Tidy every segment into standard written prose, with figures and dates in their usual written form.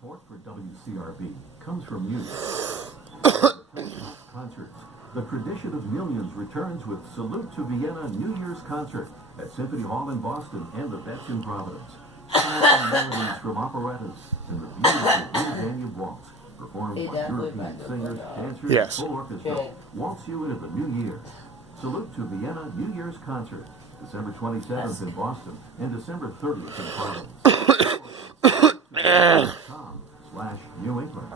Support for WCRB comes from you. Concerts. The tradition of millions returns with Salute to Vienna New Year's concert at Symphony Hall in Boston and the Vets in Providence. Melodies from operettas and the beautiful Blue Danube Waltz, performed by European singers, dancers, Yes. full orchestra, waltz you into the new year. Salute to Vienna New Year's concert, December 27th in Boston and December 30th in Providence. .com/New England.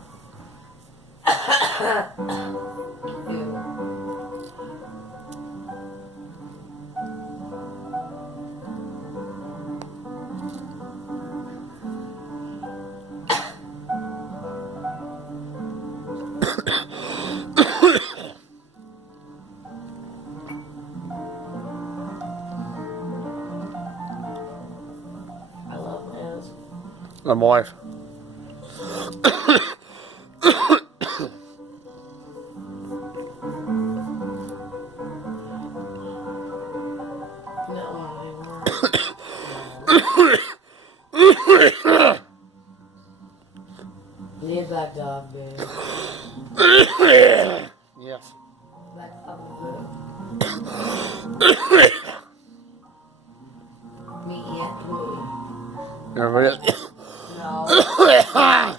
I love this. My wife. Need that dog, babe. Yes. That dog, Me and Louie. Everybody. No.